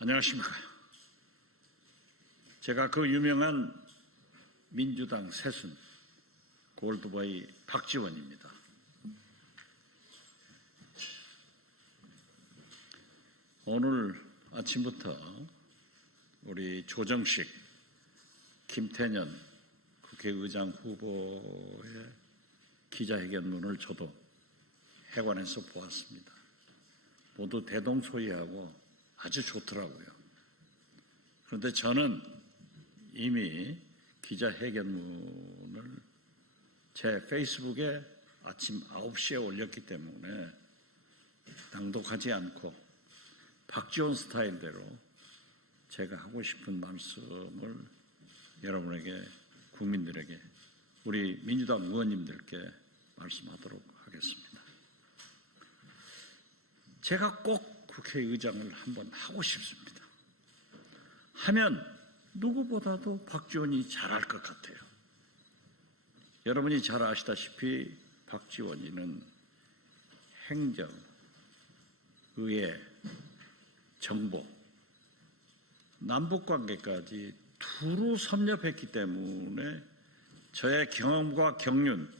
안녕하십니까. 제가 그 유명한 민주당 새순 골드보이 박지원입니다. 오늘 아침부터 우리 조정식, 김태년 국회의장 후보의 기자회견문을 저도 해관에서 보았습니다. 모두 대동소이하고 아주 좋더라고요. 그런데 저는 이미 기자회견문을 제 페이스북에 아침 9시에 올렸기 때문에 낭독하지 않고 박지원 스타일대로 제가 하고 싶은 말씀을 여러분에게, 국민들에게, 우리 민주당 의원님들께 말씀하도록 하겠습니다. 제가 꼭 국회의장을 한번 하고 싶습니다. 하면 누구보다도 박지원이 잘할 것 같아요. 여러분이 잘 아시다시피 박지원이는 행정, 의회, 정보, 남북관계까지 두루 섭렵했기 때문에 저의 경험과 경륜,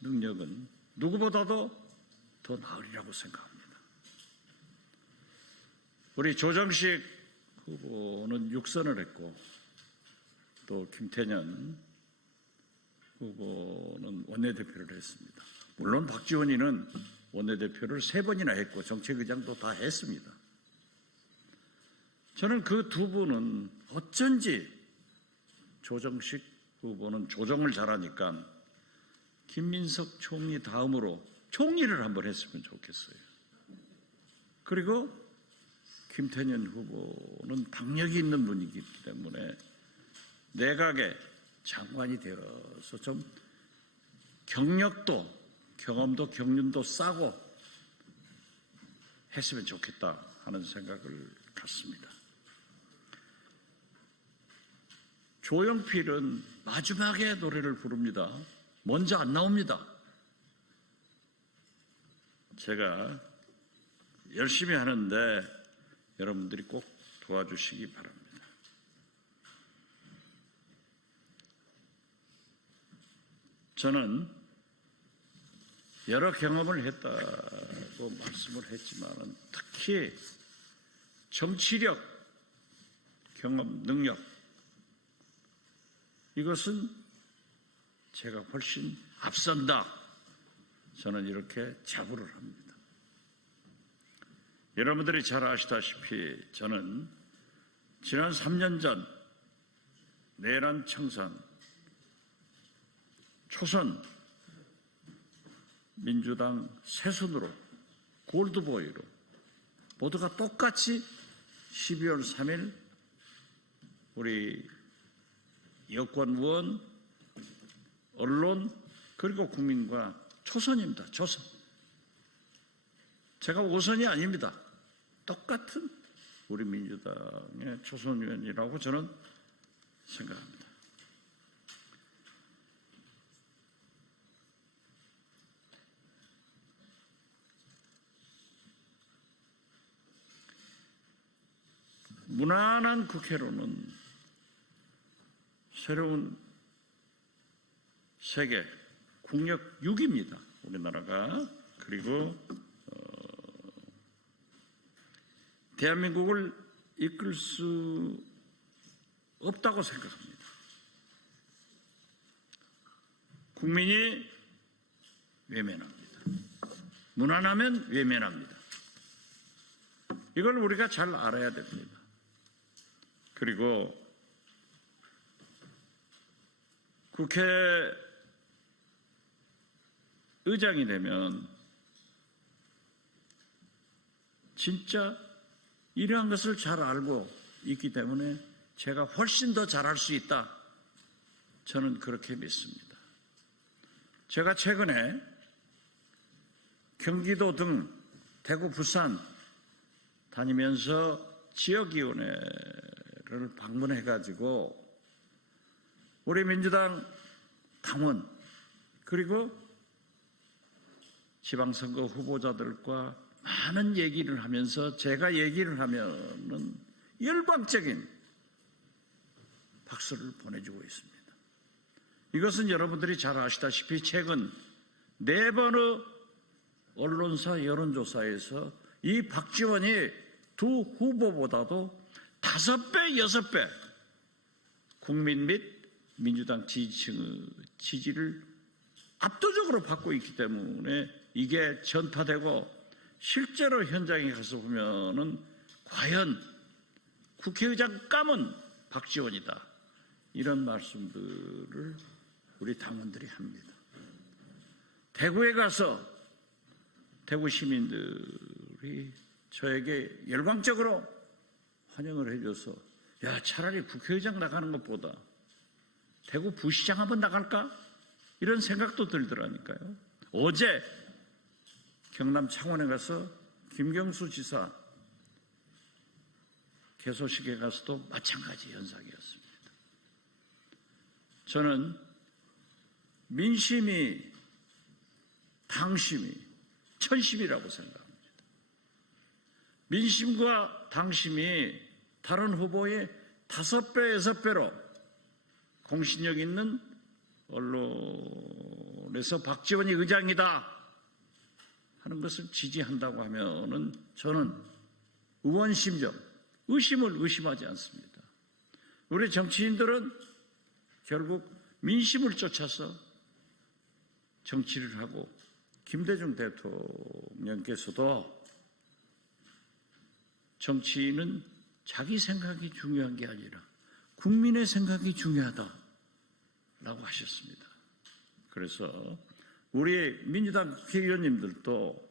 능력은 누구보다도 더 나으리라고 생각합니다. 우리 조정식 후보는 6선을 했고, 또 김태년 후보는 원내대표를 했습니다. 물론 박지원이는 원내대표를 3번이나 했고 정책의장도 다 했습니다. 저는 그 두 분은 어쩐지 조정식 후보는 조정을 잘하니까 김민석 총리 다음으로 총리를 한번 했으면 좋겠어요. 그리고 김태년 후보는 박력이 있는 분이기 때문에 내각의 장관이 되어서 좀 경력도, 경험도, 경륜도 싸고 했으면 좋겠다 하는 생각을 갖습니다. 조영필은 마지막에 노래를 부릅니다. 먼저 안 나옵니다. 제가 열심히 하는데 여러분들이 꼭 도와주시기 바랍니다. 저는 여러 경험을 했다고 말씀을 했지만 특히 정치력, 경험, 능력, 이것은 제가 훨씬 앞선다. 저는 이렇게 자부를 합니다. 여러분들이 잘 아시다시피 저는 지난 3년 전 내란 청산, 초선 민주당 새순으로, 골드보이로 모두가 똑같이 12월 3일 우리 여권 의원, 언론, 그리고 국민과 초선입니다. 초선. 제가 5선이 아닙니다. 똑같은 우리 민주당의 초선의원이라고 저는 생각합니다. 무난한 국회로는 새로운 세계 국력 6위입니다. 우리나라가. 그리고 대한민국을 이끌 수 없다고 생각합니다. 국민이 외면합니다. 무난하면 외면합니다. 이걸 우리가 잘 알아야 됩니다. 그리고 국회의장이 되면 진짜 이러한 것을 잘 알고 있기 때문에 제가 훨씬 더 잘할 수 있다. 저는 그렇게 믿습니다. 제가 최근에 경기도 등 대구, 부산 다니면서 지역위원회를 방문해가지고 우리 민주당 당원 그리고 지방선거 후보자들과 많은 얘기를 하면서 제가 얘기를 하면은 열광적인 박수를 보내주고 있습니다. 이것은 여러분들이 잘 아시다시피 최근 4번의 언론사 여론조사에서 이 박지원이 두 후보보다도 5배, 6배 국민 및 민주당 지지층의 지지를 압도적으로 받고 있기 때문에 이게 전파되고 실제로 현장에 가서 보면은 과연 국회의장 감은 박지원이다. 이런 말씀들을 우리 당원들이 합니다. 대구에 가서 대구 시민들이 저에게 열광적으로 환영을 해줘서 야, 차라리 국회의장 나가는 것보다 대구 부시장 한번 나갈까? 이런 생각도 들더라니까요. 어제 경남 창원에 가서 김경수 지사 개소식에 가서도 마찬가지 현상이었습니다. 저는 민심이 당심이 천심이라고 생각합니다. 민심과 당심이 다른 후보의 5배, 6배로 공신력 있는 언론에서 박지원이 의장이다 하는 것을 지지한다고 하면은 저는 의원심정, 의심을 의심하지 않습니다. 우리 정치인들은 결국 민심을 쫓아서 정치를 하고 김대중 대통령께서도 정치인은 자기 생각이 중요한 게 아니라 국민의 생각이 중요하다라고 하셨습니다. 그래서 우리 민주당 국회의원님들도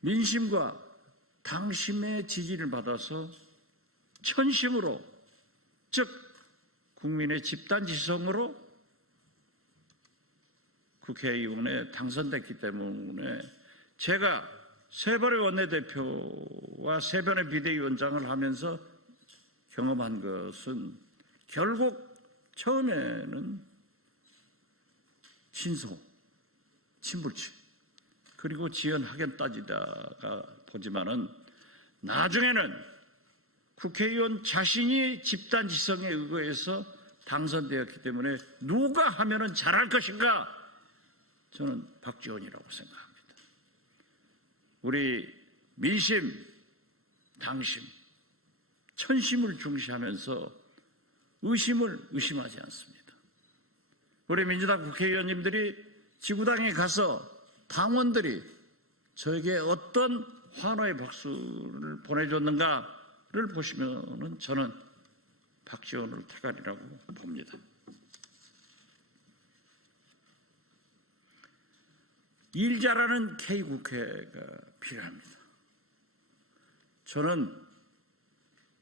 민심과 당심의 지지를 받아서 천심으로, 즉 국민의 집단지성으로 국회의원에 당선됐기 때문에 제가 3번의 원내대표와 3번의 비대위원장을 하면서 경험한 것은 결국 처음에는 신소, 친불치, 그리고 지연 학연 따지다가 보지만은 나중에는 국회의원 자신이 집단지성에 의거해서 당선되었기 때문에 누가 하면은 잘할 것인가? 저는 박지원이라고 생각합니다. 우리 민심, 당심, 천심을 중시하면서 의심을 의심하지 않습니다. 우리 민주당 국회의원님들이 지구당에 가서 당원들이 저에게 어떤 환호의 박수를 보내줬는가를 보시면 저는 박지원을 태가리라고 봅니다. 일 잘하는 K국회가 필요합니다. 저는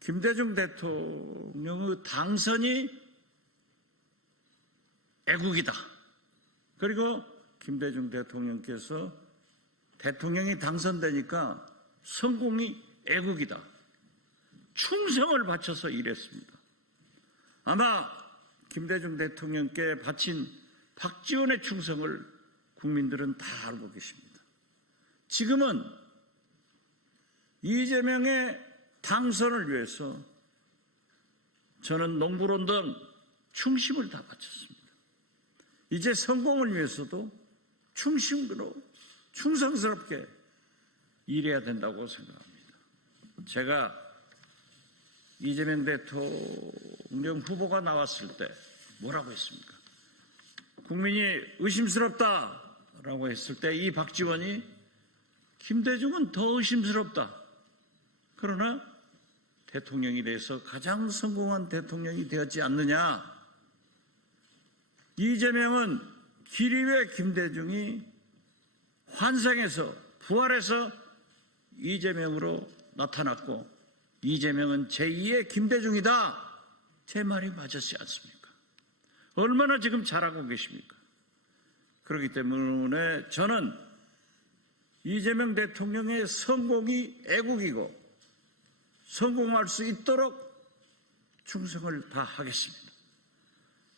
김대중 대통령의 당선이 애국이다. 그리고 김대중 대통령께서 대통령이 당선되니까 성공이 애국이다. 충성을 바쳐서 일했습니다. 아마 김대중 대통령께 바친 박지원의 충성을 국민들은 다 알고 계십니다. 지금은 이재명의 당선을 위해서 저는 농부론 등 충심을 다 바쳤습니다. 이제 성공을 위해서도 충심으로 충성스럽게 일해야 된다고 생각합니다. 제가 이재명 대통령 후보가 나왔을 때 뭐라고 했습니까? 국민이 의심스럽다라고 했을 때 이 박지원이 김대중은 더 의심스럽다. 그러나 대통령이 돼서 가장 성공한 대통령이 되었지 않느냐. 이재명은 길 위에 김대중이 환생해서 부활해서 이재명으로 나타났고 이재명은 제2의 김대중이다. 제 말이 맞았지 않습니까? 얼마나 지금 잘하고 계십니까? 그렇기 때문에 저는 이재명 대통령의 성공이 애국이고 성공할 수 있도록 충성을 다하겠습니다.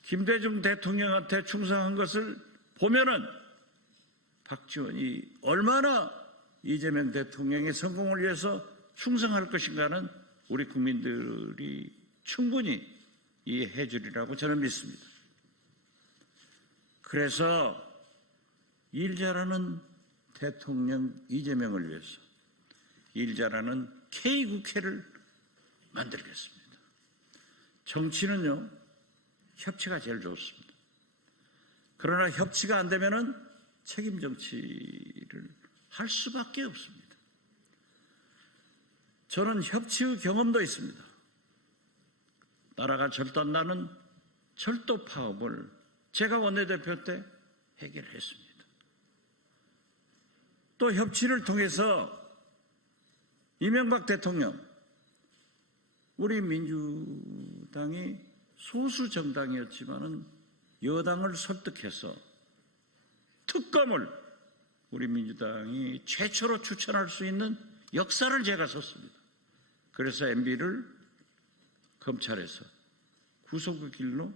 김대중 대통령한테 충성한 것을 보면은 박지원이 얼마나 이재명 대통령의 성공을 위해서 충성할 것인가는 우리 국민들이 충분히 이해해 주리라고 저는 믿습니다. 그래서 일 잘하는 대통령 이재명을 위해서 일 잘하는 K국회를 만들겠습니다. 정치는요, 협치가 제일 좋습니다. 그러나 협치가 안 되면은 책임 정치를 할 수밖에 없습니다. 저는 협치의 경험도 있습니다. 나라가 절단나는 철도 파업을 제가 원내대표 때 해결했습니다. 또 협치를 통해서 이명박 대통령, 우리 민주당이 소수 정당이었지만은 여당을 설득해서 특검을 우리 민주당이 최초로 추천할 수 있는 역사를 제가 썼습니다. 그래서 MB를 검찰에서 구속의 길로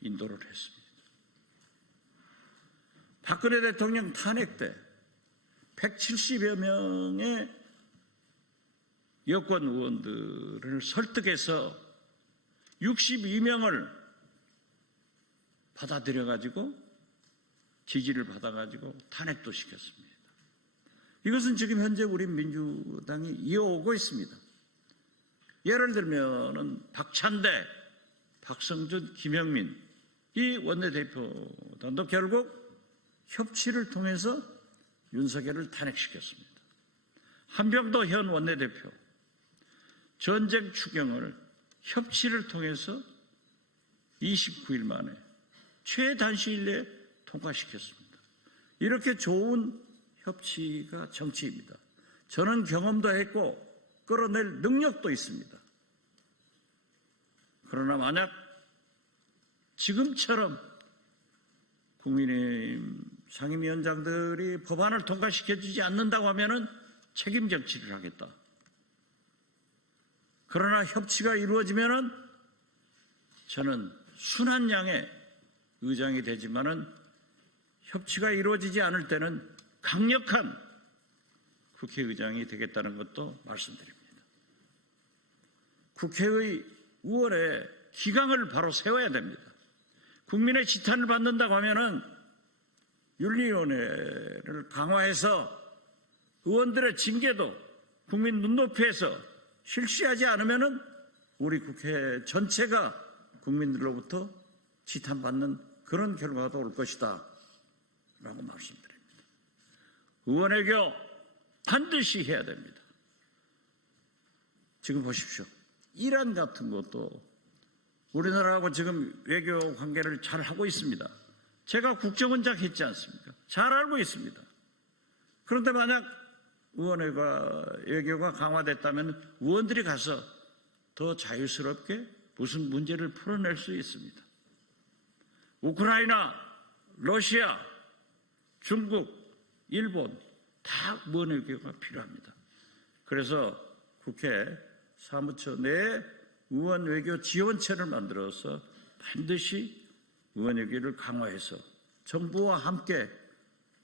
인도를 했습니다. 박근혜 대통령 탄핵 때 170여 명의 여권 의원들을 설득해서 62명을 받아들여가지고 지지를 받아가지고 탄핵도 시켰습니다. 이것은 지금 현재 우리 민주당이 이어오고 있습니다. 예를 들면은 박찬대, 박성준, 김영민 이 원내대표단도 결국 협치를 통해서 윤석열을 탄핵시켰습니다. 한병도 현 원내대표 전쟁 추경을 협치를 통해서 29일 만에 최단시일 내에 통과시켰습니다. 이렇게 좋은 협치가 정치입니다. 저는 경험도 했고 끌어낼 능력도 있습니다. 그러나 만약 지금처럼 국민의힘 상임위원장들이 법안을 통과시켜주지 않는다고 하면은 책임 정치를 하겠다. 그러나 협치가 이루어지면은 저는 순한 양의 의장이 되지만은 협치가 이루어지지 않을 때는 강력한 국회의장이 되겠다는 것도 말씀드립니다. 국회의 의원의 기강을 바로 세워야 됩니다. 국민의 지탄을 받는다고 하면은 윤리위원회를 강화해서 의원들의 징계도 국민 눈높이에서 실시하지 않으면은 우리 국회 전체가 국민들로부터 지탄받는 그런 결과가 올 것이다 라고 말씀드립니다. 의원외교 반드시 해야 됩니다. 지금 보십시오. 이란 같은 것도 우리나라하고 지금 외교 관계를 잘 하고 있습니다. 제가 국정원장 했지 않습니까? 잘 알고 있습니다. 그런데 만약 외교가 강화됐다면 의원들이 가서 더 자유스럽게 무슨 문제를 풀어낼 수 있습니다. 우크라이나, 러시아, 중국, 일본 다 의원 외교가 필요합니다. 그래서 국회 사무처 내에 의원 외교 지원체를 만들어서 반드시 의원 외교를 강화해서 정부와 함께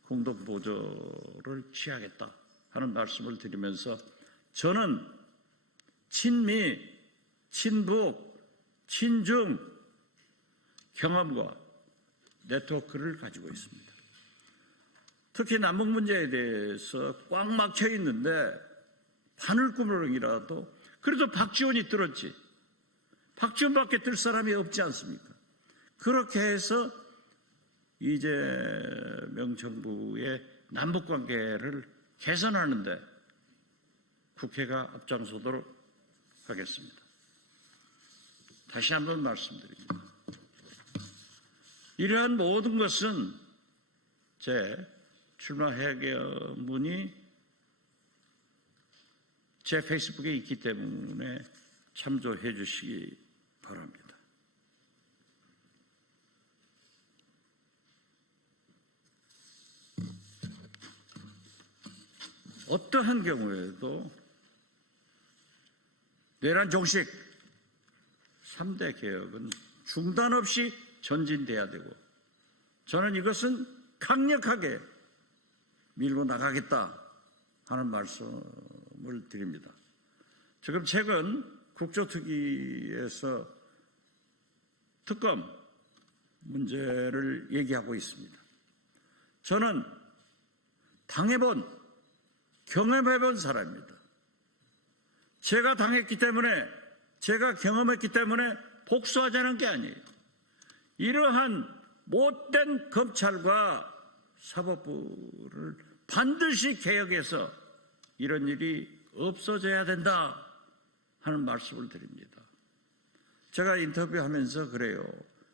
공동 보조를 취하겠다 하는 말씀을 드리면서 저는 친미, 친북, 친중 경험과 네트워크를 가지고 있습니다. 특히 남북 문제에 대해서 꽉 막혀 있는데 바늘구멍이라도 그래도 박지원이 뚫었지. 박지원밖에 뜰 사람이 없지 않습니까? 그렇게 해서 이재명 정부의 남북관계를 개선하는데 국회가 앞장서도록 하겠습니다. 다시 한번 말씀드립니다. 이러한 모든 것은 제 출마 회견문이 제 페이스북에 있기 때문에 참조해 주시기 바랍니다. 어떠한 경우에도 내란 종식 3대 개혁은 중단 없이 전진돼야 되고 저는 이것은 강력하게 밀고 나가겠다 하는 말씀을 드립니다. 지금 최근 국조특위에서 특검 문제를 얘기하고 있습니다. 저는 당해본, 경험해본 사람입니다. 제가 당했기 때문에, 제가 경험했기 때문에 복수하자는 게 아니에요. 이러한 못된 검찰과 사법부를 반드시 개혁해서 이런 일이 없어져야 된다 하는 말씀을 드립니다. 제가 인터뷰하면서 그래요.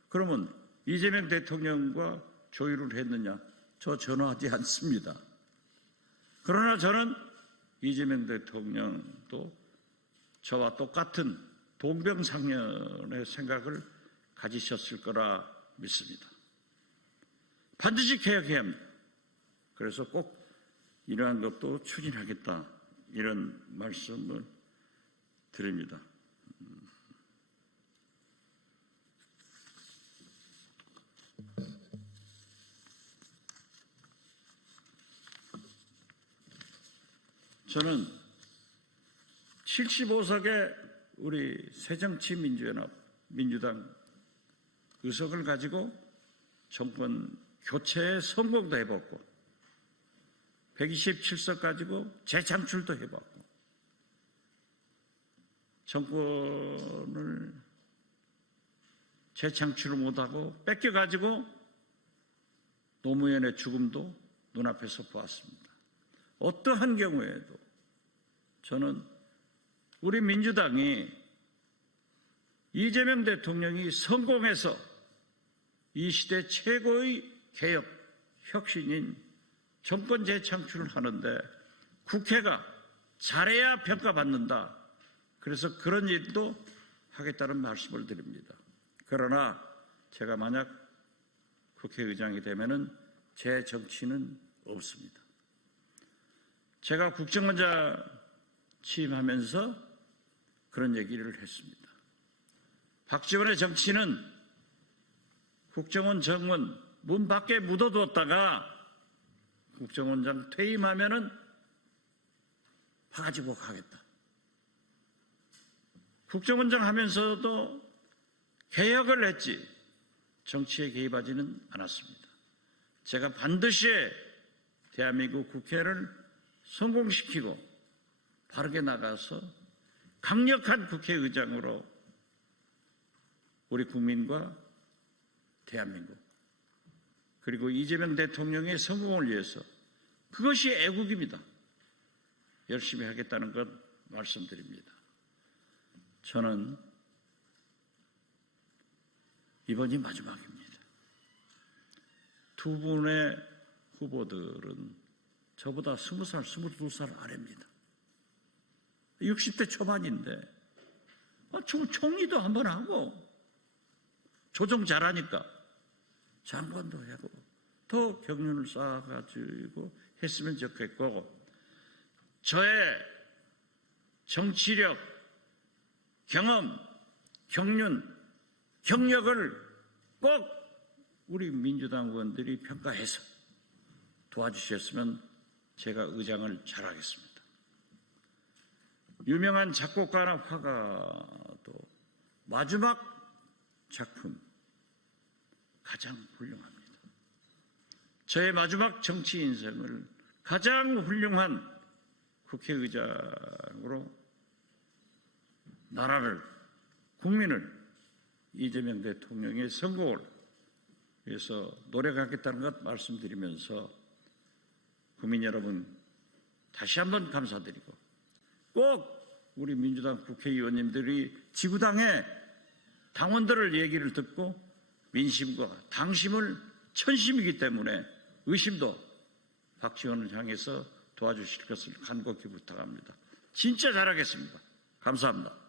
그러면 이재명 대통령과 조율을 했느냐? 저 전화하지 않습니다. 그러나 저는 이재명 대통령도 저와 똑같은 동병상련의 생각을 가지셨을 거라 믿습니다. 반드시 개혁해야 합니다. 그래서 꼭 이러한 것도 추진하겠다, 이런 말씀을 드립니다. 저는 75석의 우리 새정치민주연합, 민주당 의석을 가지고 정권 교체에 성공도 해봤고 127석 가지고 재창출도 해봤고 정권을 재창출을 못하고 뺏겨가지고 노무현의 죽음도 눈앞에서 보았습니다. 어떠한 경우에도 저는 우리 민주당이 이재명 대통령이 성공해서 이 시대 최고의 개혁, 혁신인 정권 재창출을 하는데 국회가 잘해야 평가받는다. 그래서 그런 일도 하겠다는 말씀을 드립니다. 그러나 제가 만약 국회의장이 되면은 제 정치는 없습니다. 제가 국정원장 취임하면서 그런 얘기를 했습니다. 박지원의 정치는 국정원 정원 문 밖에 묻어두었다가 국정원장 퇴임하면은 바가지복 하겠다. 국정원장 하면서도 개혁을 했지 정치에 개입하지는 않았습니다. 제가 반드시 대한민국 국회를 성공시키고 바르게 나가서 강력한 국회의장으로 우리 국민과 대한민국 그리고 이재명 대통령의 성공을 위해서 그것이 애국입니다. 열심히 하겠다는 것 말씀드립니다. 저는 이번이 마지막입니다. 두 분의 후보들은 저보다 20살, 22살 아래입니다. 60대 초반인데 총리도 한번 하고 조정 잘하니까 장관도 하고 더 경륜을 쌓아가지고 했으면 좋겠고 저의 정치력, 경험, 경륜, 경력을 꼭 우리 민주당 의원들이 평가해서 도와주셨으면 제가 의장을 잘하겠습니다. 유명한 작곡가나 화가도 마지막 작품 가장 훌륭합니다. 저의 마지막 정치 인생을 가장 훌륭한 국회의장으로 나라를, 국민을 이재명 대통령의 성공을 위해서 노력하겠다는 것 말씀드리면서 국민 여러분 다시 한번 감사드리고 꼭 우리 민주당 국회의원님들이 지구당의 당원들을 얘기를 듣고 민심과 당심을 천심이기 때문에 의심도 박지원을 향해서 도와주실 것을 간곡히 부탁합니다. 진짜 잘하겠습니다. 감사합니다.